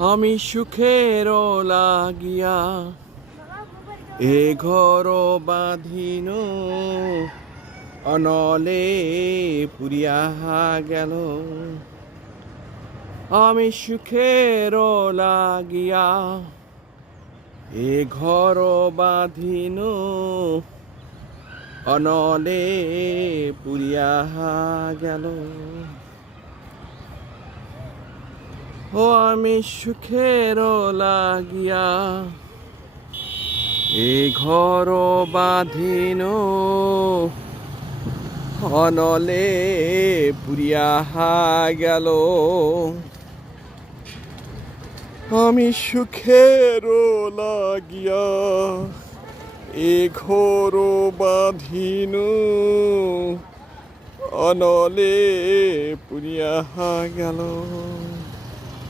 আমি সুখের লাগিয়া এ ঘর বাঁধিন অনলে পুরিয়া গেল। আমি সুখের লাগিয়া এ ঘর বাঁধিন অনলে পুরিয়া গেল। ও আমি সুখের লাগিয়া এ ঘর বাঁধিন অনলে পুরিয়া গেল। আমি সুখের লাগিয়া এ ঘর বাঁধিন অনলে পুরিয়া গেল।